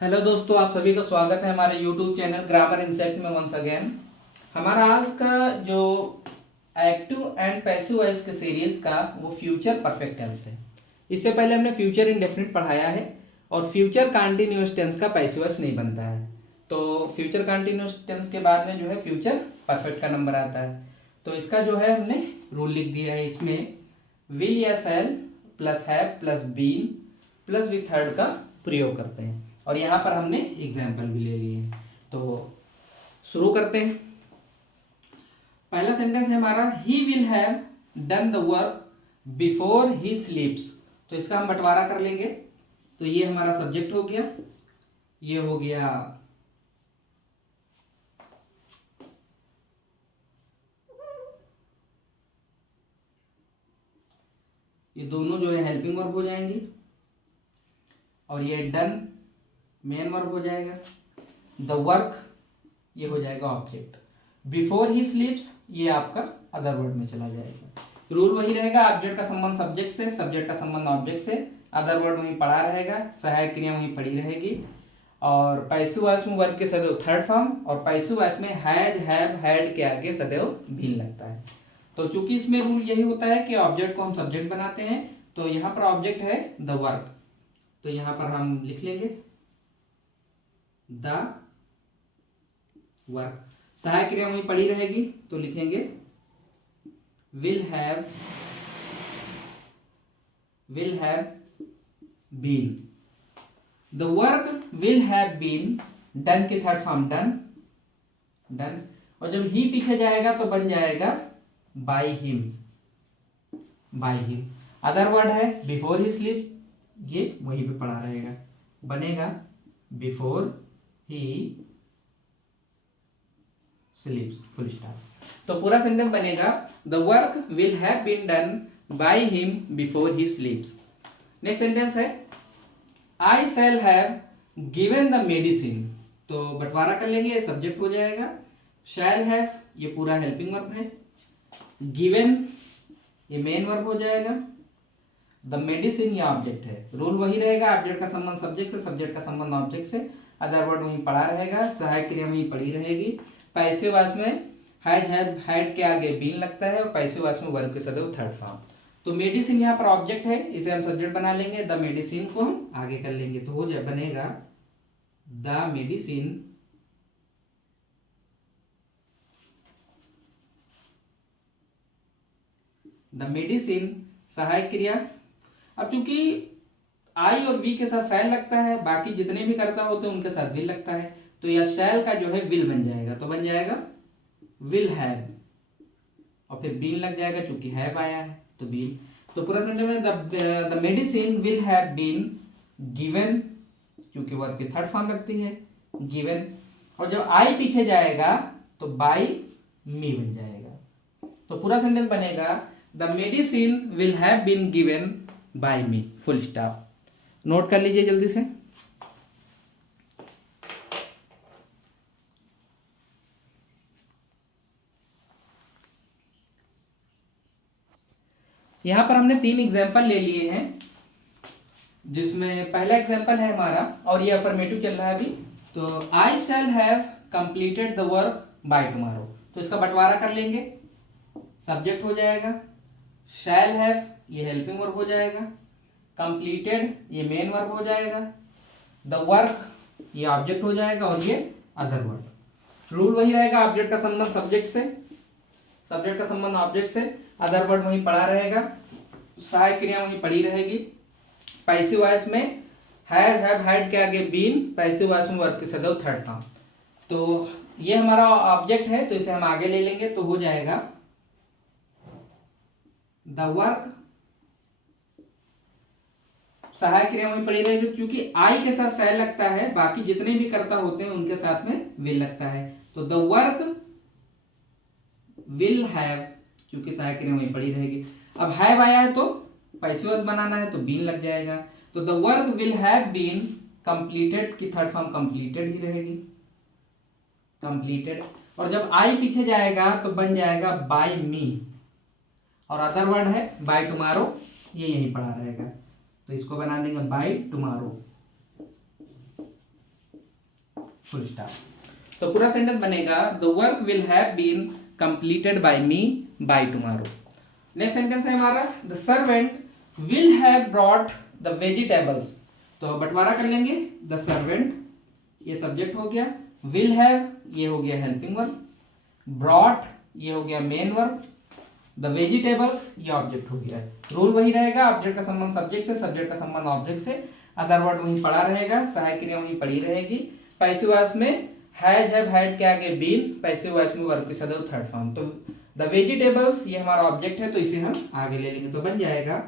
Hello दोस्तों, आप सभी का स्वागत है हमारे यूट्यूब चैनल ग्रामर इंसेक्ट में वंस अगेन। हमारा आज का जो एक्टिव एंड पैसिव वॉइस के सीरीज का वो फ्यूचर परफेक्ट टेंस है। इससे पहले हमने फ्यूचर इंडेफिनिट पढ़ाया है और फ्यूचर कंटिन्यूअस टेंस का पैसिव वॉइस नहीं बनता है। तो फ्यूचर कंटिन्यूअस टेंस के बाद में जो है फ्यूचर परफेक्ट का नंबर आता है। तो इसका जो है हमने रूल लिख दिया है। इसमें विल या shall plus have plus been plus with third का प्रयोग करते हैं और यहाँ पर हमने एग्जाम्पल भी ले लिए हैं। तो शुरू करते हैं। पहला सेंटेंस है हमारा, he will have done the work before he स्लीप्स। तो इसका हम बंटवारा कर लेंगे। तो ये हमारा सब्जेक्ट हो गया, ये हो गया ये दोनों जो है हेल्पिंग वर्ब हो जाएंगे और ये डन मेन वर्ब हो जाएगा। द वर्क ये हो जाएगा ऑब्जेक्ट। बिफोर ही स्लीप्स ये आपका अदर वर्ड में चला जाएगा। रूल वही रहेगा, ऑब्जेक्ट का संबंध सब्जेक्ट से, सब्जेक्ट का संबंध ऑब्जेक्ट से, अदर वर्ड वहीं पड़ा रहेगा, सहायक क्रिया वहीं पड़ी रहेगी। और पैसिव वॉइस में वर्ब के सदैव थर्ड फॉर्म और पैसिव वॉइस में हैज हैव हैड के आगे सदैव भी लगता है। तो चूंकि इसमें रूल यही होता है कि ऑब्जेक्ट को हम सब्जेक्ट बनाते हैं, तो यहाँ पर ऑब्जेक्ट है द वर्क। तो यहाँ पर हम लिख लेंगे द वर्क। सहायक क्रिया वहीं पड़ी रहेगी तो लिखेंगे will have been. The work will have been done की थर्ड फॉर्म डन। और जब ही पीछे जाएगा तो बन जाएगा बाय हिम। अदर वर्ड है बिफोर ही स्लीप, ये वहीं पे पड़ा रहेगा, बनेगा before he sleeps full stop. तो पूरा सेंटेंस बनेगा the work will have been done by him before he sleeps. Next sentence है I shall have given the medicine. तो बंटवारा कर लेंगे, ये सब्जेक्ट हो जाएगा। शैल हैव ये पूरा हेल्पिंग वर्ब है। गिवन ये मेन वर्ब हो जाएगा। द मेडिसिन ये ऑब्जेक्ट है। रूल वही रहेगा, ऑब्जेक्ट का संबंध सब्जेक्ट से, सब्जेक्ट का संबंध ऑब्जेक्ट से, अदर वर्ड वहीं पड़ा रहेगा, सहायक क्रिया वहीं पड़ी रहेगी। पैसिव वॉइस में हैज हैव हैड के आगे बीन लगता है और पैसिव वॉइस में वर्ब के सदैव थर्ड फॉर्म। तो मेडिसिन यहाँ पर ऑब्जेक्ट है, इसे हम सब्जेक्ट बना लेंगे, द मेडिसिन को हम आगे कर लेंगे तो हो जाए बनेगा द मेडिसिन सहायक क्रिया। अब चूंकि आई और वी के साथ शैल लगता है, बाकी जितने भी कर्ता होते हैं उनके साथ विल लगता है, तो यह शैल का जो है विल बन जाएगा। तो बन जाएगा विल हैव और फिर बीन लग जाएगा, चूंकि हैव आया है तो बीन। तो पूरा सेंटेंस में the medicine will have been given, क्योंकि वर्ब की थर्ड फॉर्म लगती है गिवन। और जब आई पीछे जाएगा तो बाय मी बन जाएगा। तो पूरा सेंटेंस बनेगा the medicine will have been given by me full stop. Note कर लीजिए जल्दी से। यहां पर हमने 3 एग्जाम्पल ले लिए हैं, जिसमें पहला एग्जाम्पल है हमारा, और ये अफर्मेटिव चल रहा है अभी। तो I shall have completed the work by tomorrow. तो इसका बंटवारा कर लेंगे, सब्जेक्ट हो जाएगा, शैल हैव ये हेल्पिंग वर्ब हो जाएगा, कंप्लीटेड ये मेन वर्ब हो जाएगा, द वर्क ये ऑब्जेक्ट हो जाएगा और ये अदर वर्ड। रूल वही रहेगा, ऑब्जेक्ट का संबंध सब्जेक्ट से, सब्जेक्ट का संबंध ऑब्जेक्ट से, अदर वर्ड वहीं पड़ा रहेगा, सहायक क्रिया वहीं पड़ी रहेगी। पैसिव वॉइस में हैज हैव हैड के आगे बीन, पैसिव वॉइस में वर्ब के सदैव थर्ड फॉर्म। तो ये हमारा ऑब्जेक्ट है तो इसे हम आगे ले लेंगे तो हो जाएगा द वर्क। सहायक क्रिया वहीं पड़ी रहेगी, क्योंकि आई के साथ शैल लगता है, बाकी जितने भी कर्ता होते हैं उनके साथ में विल लगता है। तो द वर्क विल हैव, क्योंकि सहायक क्रिया वहीं पड़ी रहेगी। अब हैव आया है तो पैसिव वॉइस बनाना है तो बीन लग जाएगा। तो the work will have been completed की थर्ड फॉर्म कंप्लीटेड ही रहेगी, कंप्लीटेड। और जब आई पीछे जाएगा तो बन जाएगा बाय मी, और अदर वर्ड है बाय टुमारो, ये यहीं पड़ा रहेगा। तो इसको बना देंगे बाय टुमारो। Full stop. तो पूरा सेंटेंस बनेगा the work will have been completed by me by tomorrow. Next sentence है हमारा the servant will have brought the vegetables. तो बंटवारा कर लेंगे, द सर्वेंट ये सब्जेक्ट हो गया, विल हैव ये हो गया हेल्पिंग वर्ब, ब्रॉट ये हो गया मेन वर्ब, द वेजिटेबल्स ये ऑब्जेक्ट हो गया। रूल वही रहेगा, ऑब्जेक्ट का संबंध सब्जेक्ट से, सब्जेक्ट का संबंध ऑब्जेक्ट से, अदर वर्ड वही पड़ा रहेगा, सहायक क्रिया वही पड़ी रहेगी। पैसिव वॉइस में हैज हैव हैड के आगे बीन, पैसिव वॉइस में वर्ब की सदैव थर्ड फॉर्म। तो द वेजिटेबल्स ये हमारा ऑब्जेक्ट है तो इसे हम आगे ले लेंगे, तो बन जाएगा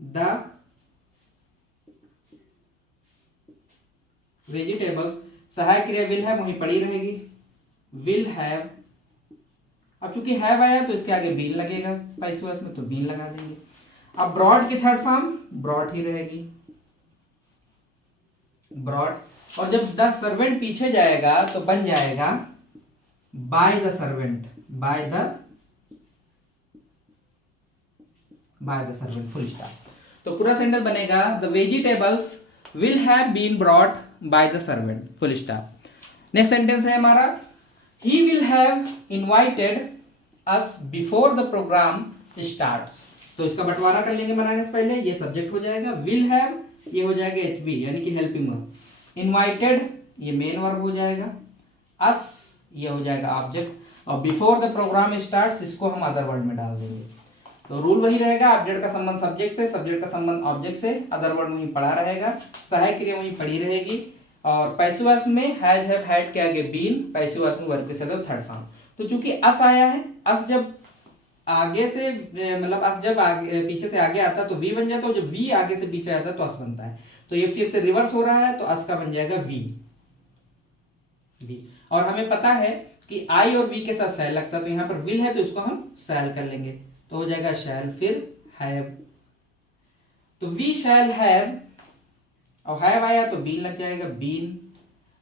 द वेजिटेबल्स, सहायक क्रिया विल हैव वहीं पड़ी रहेगी, विल हैव। अब चूंकि हैव आया तो इसके आगे बीन लगेगा पैसिव वॉइस में, तो बीन लगा देंगे। अब ब्रॉड की थर्ड फॉर्म ब्रॉड ही रहेगी, ब्रॉड। और जब द सर्वेंट पीछे जाएगा तो बन जाएगा by the servant, by the servant full stop. तो पूरा सेंटेंस बनेगा the vegetables will have been brought by the servant full stop. Next sentence है हमारा he will have invited us before the programme starts. तो इसका बंटवारा कर लेंगे बनाने से पहले, ये सब्जेक्ट हो जाएगा, विल हैव ये हो जाएगा एचबी यानी कि हेल्पिंग वर्ब, इनवाइटेड ये मेन वर्ब हो जाएगा, अस ये हो जाएगा ऑब्जेक्ट, और बिफोर द प्रोग्राम स्टार्ट्स इसको हम अदर वर्ड में डाल देंगे। तो रूल वही रहेगा, ऑब्जेक्ट का संबंध सब्जेक्ट से, सब्जेक्ट का संबंध ऑब्जेक्ट से, अदर वर्ड वही पड़ा रहेगा, सहायक क्रिया वही पड़ी रहेगी। और पैसिव वॉइस में हैज हैव हैड के आगे बीन, पैसिव वॉइस में वर्ब के सदैव थर्ड फॉर्म। तो चूंकि अस आया है, अस जब आगे से मतलब अस जब आगे पीछे से आगे आता तो वी बन जाता है, जब वी आगे से पीछे आता तो अस बनता है। तो ये फिर से रिवर्स हो रहा है, तो अस का बन जाएगा वी। और हमें पता है कि आई और वी के साथ सैल लगता है, तो यहां पर विल है तो इसको हम सैल कर लेंगे, तो हो जाएगा शैल फिर हैव। तो वी शैल हैव, और हैव आया तो बीन लग जाएगा, बीन।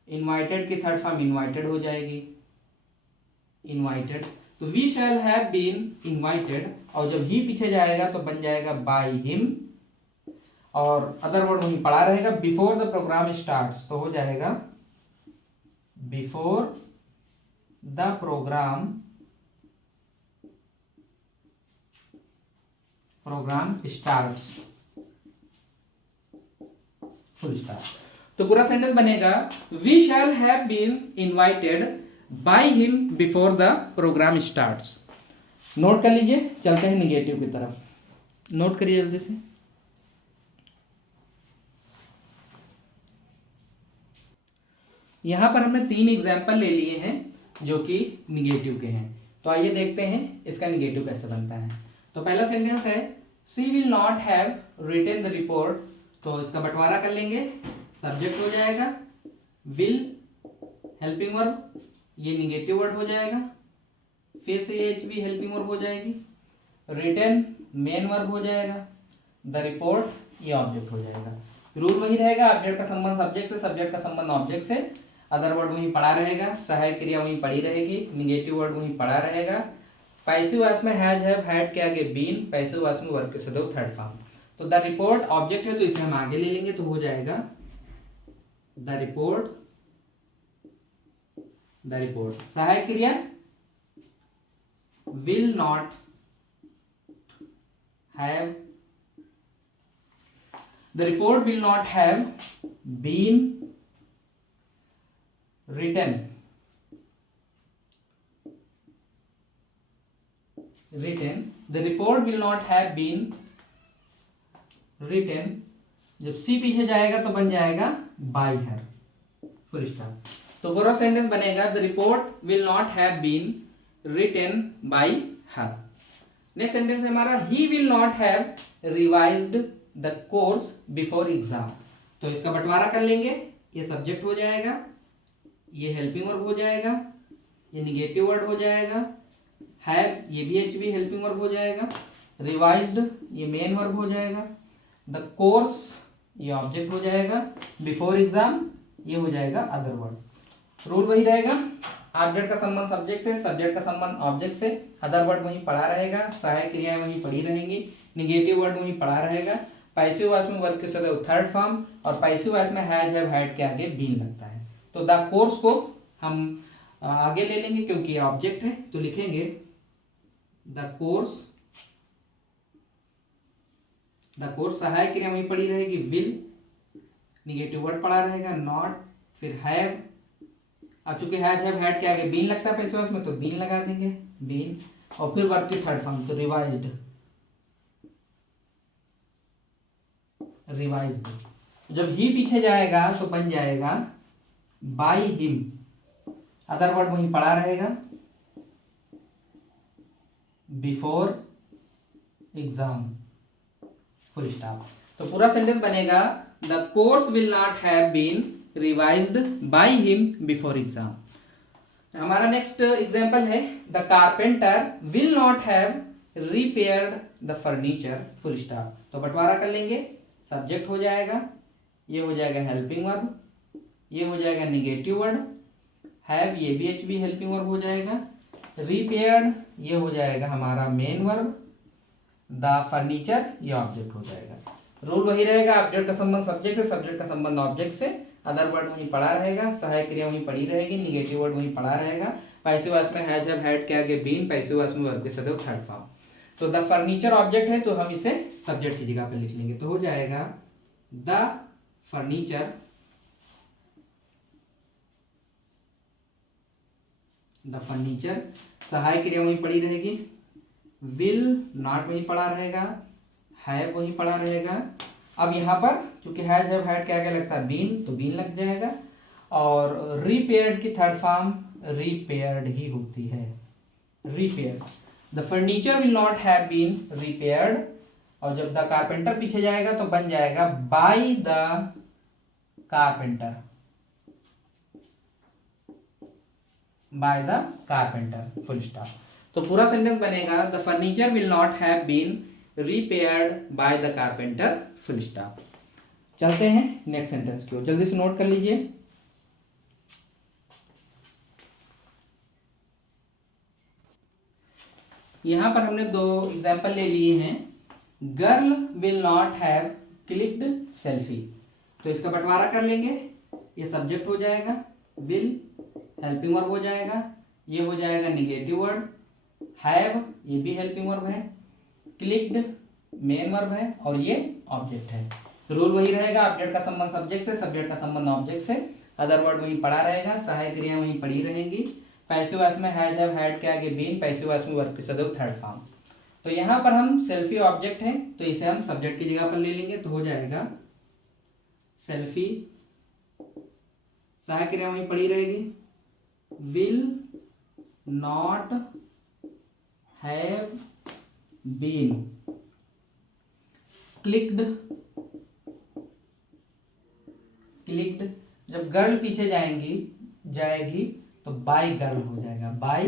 इनवाइटेड की थर्ड फॉर्म इनवाइटेड हो जाएगी, इनवाइटेड। तो we shall have been invited, और जब ही पीछे जाएगा तो बन जाएगा बाय हिम, और अदर वर्ड वहीं पड़ा रहेगा, बिफोर द प्रोग्राम स्टार्ट्स, तो हो जाएगा before the programme starts full stop. तो पूरा सेंटेंस बनेगा we shall have been invited by him before the programme starts. Note कर लीजिए, चलते हैं निगेटिव की तरफ, नोट करिए जल्दी से। यहां पर हमने 3 एग्जाम्पल ले लिए हैं जो कि निगेटिव के हैं, तो आइए देखते हैं इसका निगेटिव कैसे बनता है। तो पहला सेंटेंस है she will not have written the report. तो इसका बंटवारा कर लेंगे, सब्जेक्ट हो जाएगा, विल हेल्पिंग वर्ब ये निगेटिव वर्ड हो जाएगा, फिर से ये एचबी हेल्पिंग वर्ब हो जाएगी, रिटेन मेन वर्ब हो जाएगा, द रिपोर्ट ये ऑब्जेक्ट हो जाएगा। रूल वही रहेगा, ऑब्जेक्ट का संबंध सब्जेक्ट से, सब्जेक्ट का संबंध ऑब्जेक्ट से, अदर वर्ड वहीं पड़ा रहेगा, सहायक क्रिया वहीं पड़ी रहेगी, निगेटिव वर्ड वहीं पड़ा रहेगा। पैसिव वॉइस में हैज हैव हैड के आगे बीन, पैसिव वॉइस में वर्ब के सदैव थर्ड फॉर्म। तो द रिपोर्ट ऑब्जेक्ट है तो इसे हम आगे ले लेंगे, तो हो जाएगा द रिपोर्ट, द रिपोर्ट। सहायक क्रिया will not have, the report will not have been written, the report will not have been written। जब सी पीछे जाएगा तो बन जाएगा by her फुल स्टॉप। तो पूरा सेंटेंस बनेगा the report will not have been written by her। Next sentence है हमारा he will not have revised the course before exam. तो इसका बंटवारा कर लेंगे, ये सब्जेक्ट हो जाएगा, ये हेल्पिंग वर्ब हो जाएगा, ये निगेटिव वर्ड हो जाएगा, हैव ये भी एचबी हेल्पिंग वर्ब हो जाएगा, रिवाइज्ड ये मेन वर्ब हो जाएगा, द कोर्स ये ऑब्जेक्ट हो जाएगा, बिफोर एग्जाम ये हो जाएगा अदर वर्ड। रूल वही रहेगा, ऑब्जेक्ट का संबंध सब्जेक्ट से, सब्जेक्ट का संबंध ऑब्जेक्ट से, अदर वर्ड वहीं पड़ा रहेगा, सहायक क्रियाएं वहीं पड़ी रहेंगी, निगेटिव वर्ड वहीं पड़ा रहेगा, पैसिव वॉइस में वर्ब के सदैव थर्ड फॉर्म, और पैसिव वॉइस में हैज हैव हैड के आगे बीन लगता है। तो द कोर्स को हम आगे ले लेंगे क्योंकि ये ऑब्जेक्ट है, तो लिखेंगे द कोर्स सहायक क्रिया वहीं पड़ी रहेगी, विल निगेटिव वर्ड पड़ा रहेगा, नॉट, फिर हैव, अब चूंकि हैव हैड के आगे बीन लगता है पैसिव में तो बीन लगा देंगे, बीन, और फिर वर्ब की थर्ड फॉर्म तो रिवाइज्ड। जब ही पीछे जाएगा तो बन जाएगा बाय हिम, अदर वर्ड वहीं पड़ा रहेगा, बिफोर एग्जाम, फुल स्टॉप। तो पूरा सेंटेंस बनेगा the course will not have been revised by him before exam. हमारा नेक्स्ट एग्जांपल है the carpenter will not have repaired the furniture, full stop. तो बंटवारा कर लेंगे, सब्जेक्ट हो जाएगा, ये हो जाएगा हेल्पिंग वर्ब, ये हो जाएगा निगेटिव वर्ड, हैव ये भी एचबी हेल्पिंग वर्ब हो जाएगा, रिपेयर्ड ये हो जाएगा हमारा मेन वर्ब, द फर्नीचर ये ऑब्जेक्ट हो जाएगा। रूल वही रहेगा, ऑब्जेक्ट का संबंध सब्जेक्ट से, सब्जेक्ट का संबंध ऑब्जेक्ट से, अदर वर्ड वहीं पड़ा रहेगा, सहायक क्रिया वहीं पड़ी रहेगी, निगेटिव वर्ड वहीं पड़ा रहेगा, पैसिव वॉइस में हैज हैव हैड के आगे बीन, पैसिव वॉइस में वर्ब के सदैव थर्ड फॉर्म। तो द फर्नीचर ऑब्जेक्ट है तो हम इसे सब्जेक्ट की जगह पर लिख लेंगे, तो हो जाएगा द फर्नीचर, सहायक क्रिया वहीं पड़ी रहेगी, विल नॉट वहीं पड़ा रहेगा, हैव वहीं पड़ा रहेगा। अब यहाँ पर चूंकि हैज हैव हैड के आगे लगता है बीन तो बीन लग जाएगा, और रिपेयर्ड की थर्ड फॉर्म रिपेयर्ड ही होती है, repaired. The furniture will not have been repaired, और जब द कारपेंटर पीछे जाएगा तो बन जाएगा by the carpenter, by the carpenter, full stop. तो पूरा सेंटेंस बनेगा the furniture will not have been repaired by the carpenter, full stop. चलते हैं नेक्स्ट सेंटेंस की ओर, जल्दी से नोट कर लीजिए। यहां पर हमने दो एग्जाम्पल ले लिए हैं, girl will not have clicked selfie, तो इसका बंटवारा कर लेंगे, ये सब्जेक्ट हो जाएगा, विल हेल्पिंग वर्ब हो जाएगा, ये हो जाएगा निगेटिव वर्ड, हैव ये भी हेल्पिंग वर्ब है, क्लिक्ड मेन वर्ब है, और ये ऑब्जेक्ट है। रूल वही रहेगा, ऑब्जेक्ट का संबंध सब्जेक्ट से, सब्जेक्ट का संबंध ऑब्जेक्ट से, अदर वर्ड वहीं पड़ा रहेगा, सहायक क्रिया वहीं पड़ी रहेगी, पैसिव वॉइस में हैज हैव हैड के आगे बीन, पैसिव वॉइस में वर्ब की सदैव थर्ड फॉर्म। तो यहाँ पर हम सेल्फी ऑब्जेक्ट है तो इसे हम सब्जेक्ट की जगह पर ले लेंगे, तो हो जाएगा सेल्फी, सहायक क्रिया वहीं पड़ी रहेगी, will not have been clicked, जब गर्ल पीछे जाएगी तो बाय गर्ल हो जाएगा, बाय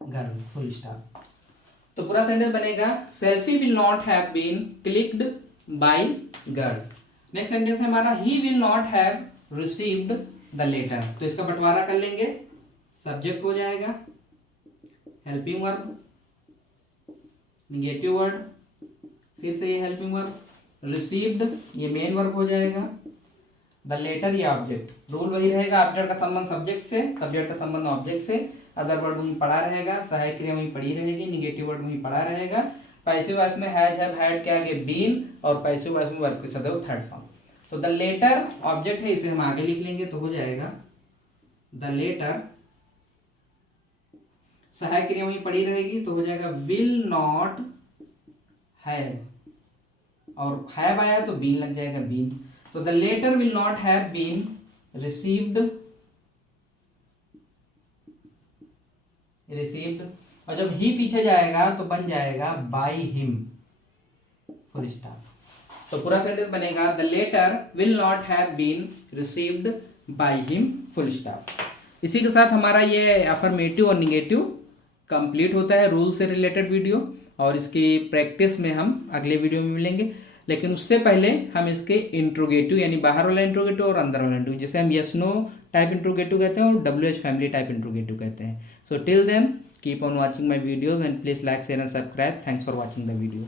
गर्ल, फुल स्टॉप। तो पूरा सेंटेंस बनेगा selfie will not have been clicked by girl. Next sentence है हमारा he will not have received the letter, तो इसका बंटवारा कर लेंगे, सब्जेक्ट हो जाएगा, हेल्पिंग वर्ब, निगेटिव वर्ड, फिर से ये हेल्पिंग वर्ब, रिसीव्ड ये मेन वर्ब हो जाएगा, द लेटर ये ऑब्जेक्ट। रूल वही रहेगा, ऑब्जेक्ट का संबंध सब्जेक्ट से, सब्जेक्ट का संबंध ऑब्जेक्ट से, अदर वर्ड वहीं पड़ा रहेगा, सहायक क्रिया वहीं पड़ी रहेगी, निगेटिव वर्ड वहीं पड़ा रहेगा, पैसिव वॉइस में हैज हैव हैड के आगे बीन, और पैसिव वॉइस में वर्ब की सदैव थर्ड फॉर्म। तो द लेटर ऑब्जेक्ट है, इसे हम आगे लिख लेंगे, तो हो जाएगा द लेटर, सहायक क्रिया वहीं पड़ी रहेगी, तो हो जाएगा विल नॉट हैव, और हैव आया तो बीन लग जाएगा, बीन। तो the letter will not have been received, और जब ही पीछे जाएगा तो बन जाएगा बाय हिम, फुल स्टॉप। तो पूरा सेंटेंस बनेगा the letter will not have been received by him, full stop. इसी के साथ हमारा ये अफर्मेटिव और निगेटिव कंप्लीट होता है, रूल से रिलेटेड वीडियो, और इसकी प्रैक्टिस में हम अगले वीडियो में मिलेंगे। लेकिन उससे पहले हम इसके इंट्रोगेटिव यानी बाहर वाला इंट्रोगेटिव और अंदर वाला इंट्रोगेटिव, जिसे हम यस नो टाइप इंट्रोगेटिव कहते हैं और WH फैमिली टाइप इंट्रोगेटिव कहते हैं। So till then keep on watching my videos and please like share and subscribe. Thanks for watching the video.